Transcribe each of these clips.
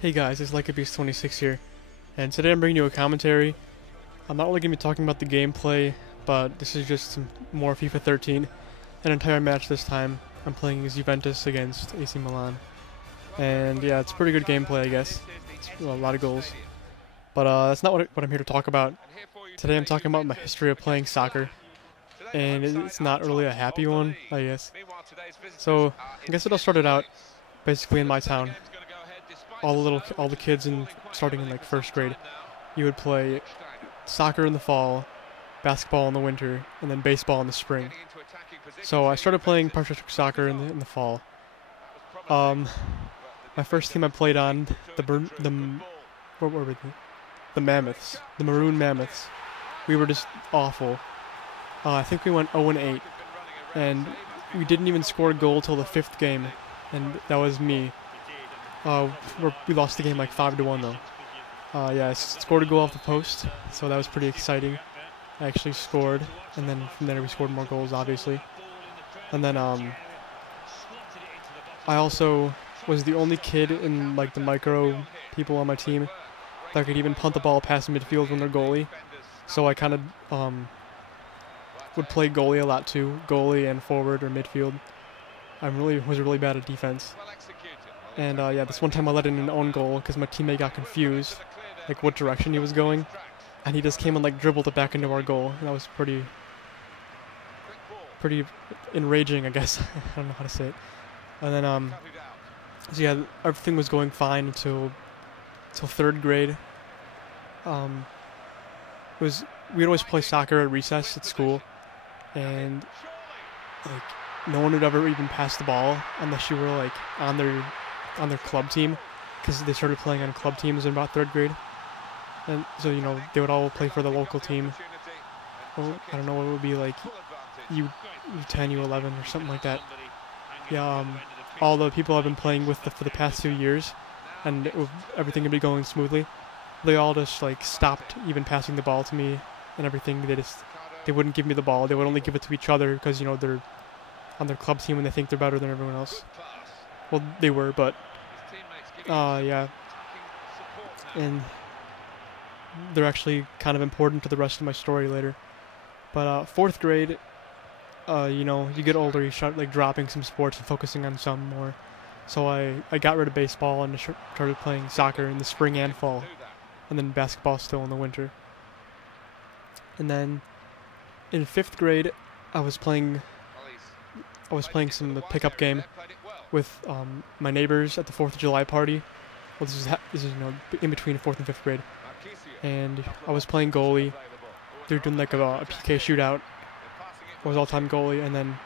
Hey guys, it's LikeABeast26 here, and today I'm bringing you a commentary. I'm not really going to be talking about the gameplay, but this is just some more FIFA 13. An entire match this time. I'm playing as Juventus against AC Milan. And yeah, it's pretty good gameplay, I guess. It's a lot of goals. But that's not what I'm here to talk about. Today I'm talking about my history of playing soccer. And it's not really a happy one, I guess. So, I guess it all started out basically in my town. All the kids starting in like first grade, you would play soccer in the fall, basketball in the winter, and then baseball in the spring. So I started playing park soccer in the fall. My first team I played on what were we? The Mammoths, the Maroon Mammoths. We were just awful. I think we went 0-8, and we didn't even score a goal till the 5th game, and that was me. We lost the game like 5-1 though. Yeah, I scored a goal off the post, so that was pretty exciting. I actually scored, and then from there we scored more goals, obviously. And then I also was the only kid in like the micro people on my team that could even punt the ball past midfield from their goalie. So I kind of would play goalie a lot too, goalie and forward or midfield. Was really bad at defense. And yeah, this one time I let in an own goal because my teammate got confused, like what direction he was going, and he just came and like dribbled it back into our goal. And that was pretty enraging, I guess. I don't know how to say it. And then so yeah, everything was going fine until 3rd grade. We'd always play soccer at recess at school, and like no one would ever even pass the ball unless you were like on their club team, because they started playing on club teams in about 3rd grade. And so, you know, they would all play for the local team. Well, I don't know what it would be, like U10, U11 or something like that. Yeah, all the people I've been playing with for the past 2 years, and everything would be going smoothly, they all just like stopped even passing the ball to me and everything. They wouldn't give me the ball. They would only give it to each other because, you know, they're on their club team and they think they're better than everyone else. Well, they were, but yeah, and they're actually kind of important to the rest of my story later. But 4th grade, you know, you get older, you start like dropping some sports and focusing on some more. So I got rid of baseball and started playing soccer in the spring and fall, and then basketball still in the winter. And then in 5th grade, I was playing some pickup game with my neighbors at the 4th of July party. Well, this is you know, in between 4th and 5th grade, and I was playing goalie. They were doing like a PK shootout. I was all-time goalie, and then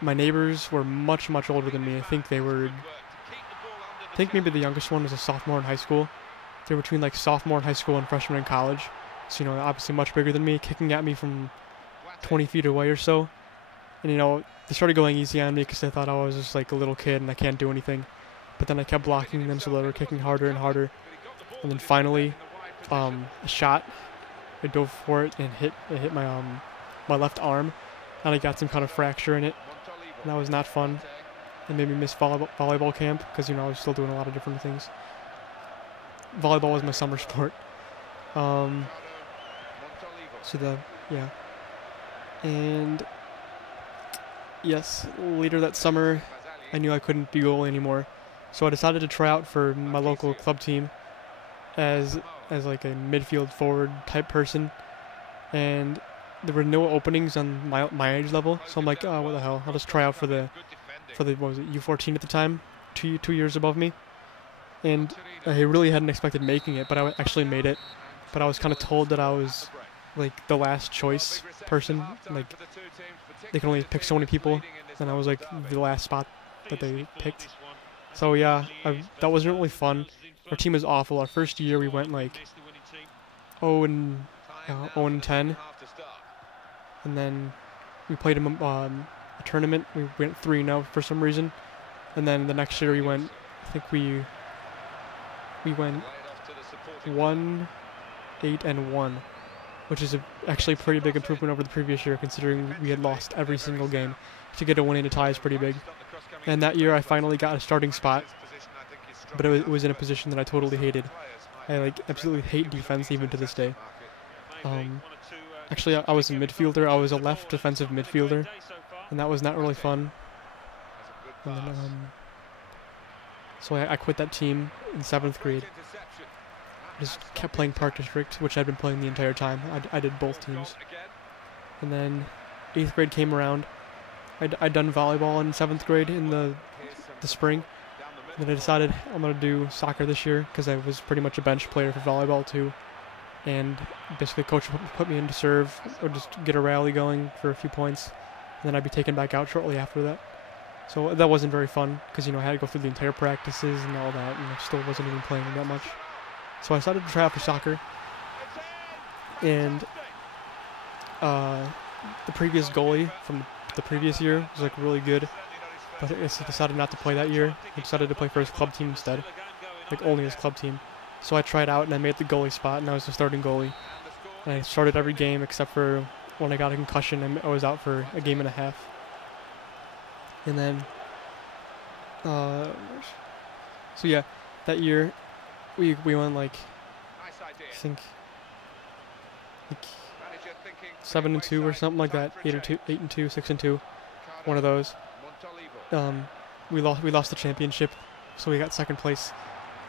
my neighbors were much older than me. I think maybe the youngest one was a sophomore in high school. They were between like sophomore in high school and freshman in college. So, you know, obviously much bigger than me, kicking at me from 20 feet away or so. And, you know, they started going easy on me because they thought I was just like a little kid and I can't do anything. But then I kept blocking them, so they were kicking harder and harder. And then finally, a shot. I dove for it and it hit my my left arm, and I got some kind of fracture in it. And that was not fun. It made me miss volleyball camp because, you know, I was still doing a lot of different things. Volleyball was my summer sport. Yeah. And yes, later that summer, I knew I couldn't be goalie anymore, so I decided to try out for my local club team as like a midfield forward type person, and there were no openings on my age level, so I'm like, oh, what the hell? I'll just try out for the what was it, U14 at the time, two years above me, and I really hadn't expected making it, but I actually made it. But I was kind of told that I was like the last choice person, like they can only pick so many people, and I was like the last spot that they picked. So yeah, that wasn't really fun. Our team was awful. Our first year we went like 0-10, and then we played a tournament. We went 3-0 for some reason, and then the next year we went, I think we went 1-8-1, which is actually a pretty big improvement over the previous year, considering we had lost every single game. To get a win in a tie is pretty big. And that year I finally got a starting spot, but it was in a position that I totally hated. I like absolutely hate defense even to this day. Actually, I was a midfielder. I was a left defensive midfielder, and that was not really fun. And then, so I quit that team in 7th grade. Just kept playing Park District, which I'd been playing the entire time. I did both teams. And then 8th grade came around. I'd done volleyball in 7th grade in the spring. And then I decided I'm going to do soccer this year because I was pretty much a bench player for volleyball too. And basically coach put me in to serve or just get a rally going for a few points. And then I'd be taken back out shortly after that. So that wasn't very fun because, I had to go through the entire practices and all that, and I still wasn't even playing that much. So I decided to try out for soccer. And the previous goalie from the previous year was really good. But I decided not to play that year. I decided to play for his club team instead. Only his club team. So I tried out and I made the goalie spot and I was the starting goalie. And I started every game except for when I got a concussion and I was out for a game and a half. And then, so yeah, that year we won I think 7-2 or something like that, 8-2, 8-2, 6-2, one of those. We lost the championship, so we got 2nd place.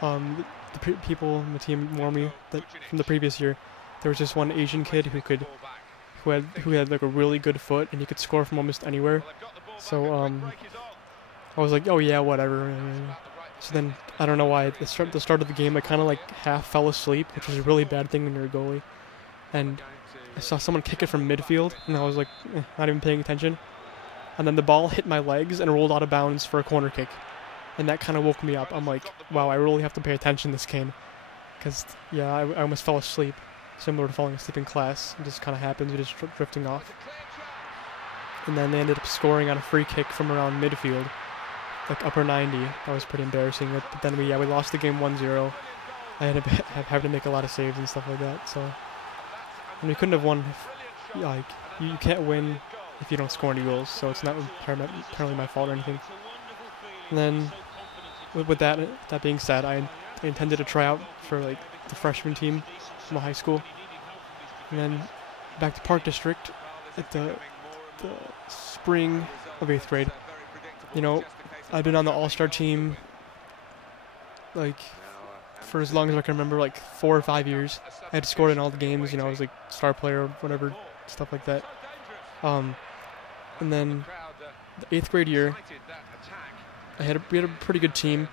The people in the team warned me that from the previous year, there was just one Asian kid who had a really good foot and he could score from almost anywhere. So I was like, oh yeah, whatever. So then I don't know why at the start of the game I kind of half fell asleep, which is a really bad thing when you're a goalie. And I saw someone kick it from midfield, and I was not even paying attention. And then the ball hit my legs and rolled out of bounds for a corner kick. And that kind of woke me up. I'm like, wow, I really have to pay attention this game. Because, yeah, I almost fell asleep. Similar to falling asleep in class. It just kind of happens. You're just drifting off. And then they ended up scoring on a free kick from around midfield. Upper 90. That was pretty embarrassing. But then we lost the game 1-0. I had to make a lot of saves and stuff like that. So, and we couldn't have won. You can't win if you don't score any goals. So it's not entirely my fault or anything. And then, with that being said, I intended to try out for the freshman team from the high school. And then back to Park District at the spring of 8th grade. I've been on the all-star team for as long as I can remember, 4 or 5 years. I had scored in all the games, I was star player or whatever, stuff like that. And then the 8th grade year, we had a pretty good team.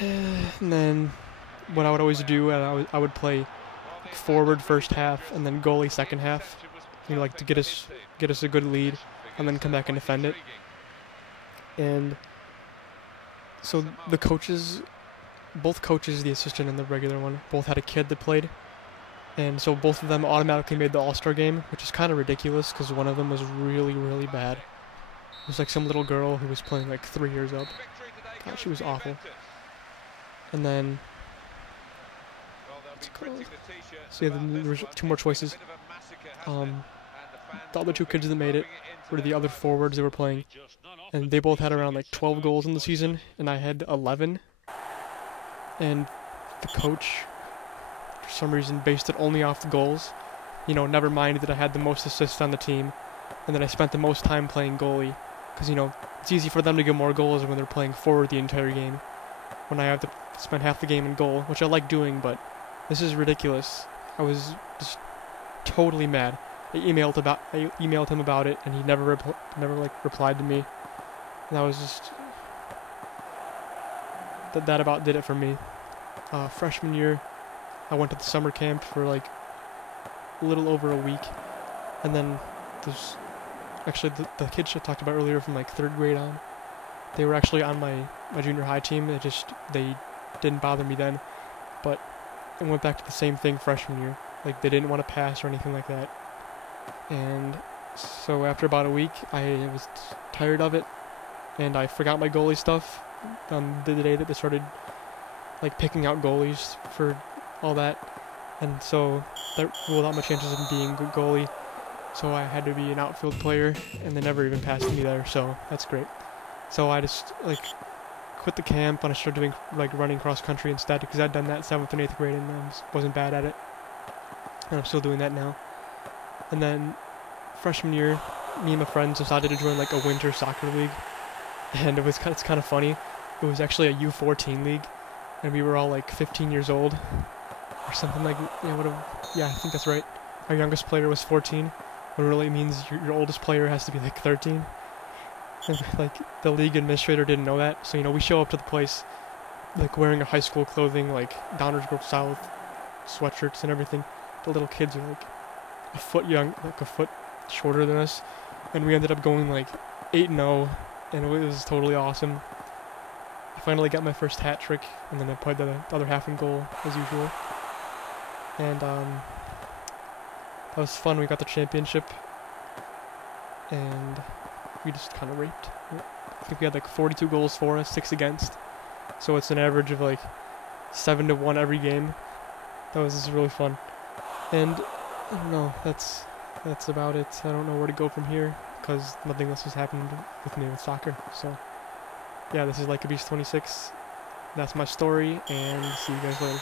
And then what I would always do, I would play forward first half and then goalie second half, to get us a good lead, and then come back and defend it. And so the coaches, both coaches, the assistant and the regular one, both had a kid that played. And so both of them automatically made the all-star game, which is kind of ridiculous because one of them was really, really bad. It was some little girl who was playing 3 years up. God, she was awful. And then, so yeah, then there was 2 more choices. The other 2 kids that made it were the other forwards they were playing. And they both had around 12 goals in the season, and I had 11. And the coach, for some reason, based it only off the goals. Never mind that I had the most assists on the team, and that I spent the most time playing goalie. Because, it's easy for them to get more goals when they're playing forward the entire game. When I have to spend half the game in goal, which I like doing, but this is ridiculous. I was just totally mad. I emailed him about it, and he never replied to me. And that was just that about did it for me. Freshman year, I went to the summer camp for a little over a week, and then there's actually the kids I talked about earlier from 3rd grade on. They were actually on my junior high team. They didn't bother me then, but I went back to the same thing freshman year. They didn't want to pass or anything like that. And so after about a week, I was tired of it, and I forgot my goalie stuff on the day that they started picking out goalies for all that. And so that ruled out my chances of being a good goalie. So I had to be an outfield player, and they never even passed me there, so that's great. So I just quit the camp and I started doing like running cross country instead because I'd done that 7th and 8th grade and I wasn't bad at it. And I'm still doing that now. And then freshman year, me and my friends decided to join like a winter soccer league, and it's kind of funny. It was actually a U14 league, and we were all like 15 years old or something like yeah, I think that's right. Our youngest player was 14, when really means your oldest player has to be like 13. And, like the league administrator didn't know that, so we show up to the place like wearing our high school clothing, like Downers Grove style sweatshirts and everything. The little kids are like a foot shorter than us, and we ended up going like 8-0, and it was totally awesome. I finally got my first hat trick, and then I played the other half in goal as usual. And that was fun. We got the championship, and we just kind of raped. I think we had like 42 goals for us, 6 against. So it's an average of like 7-1 every game. That was just really fun. And I don't know, that's about it. I don't know where to go from here because nothing else has happened with me with soccer. So yeah, this is Like a Beast 26. That's my story, and see you guys later.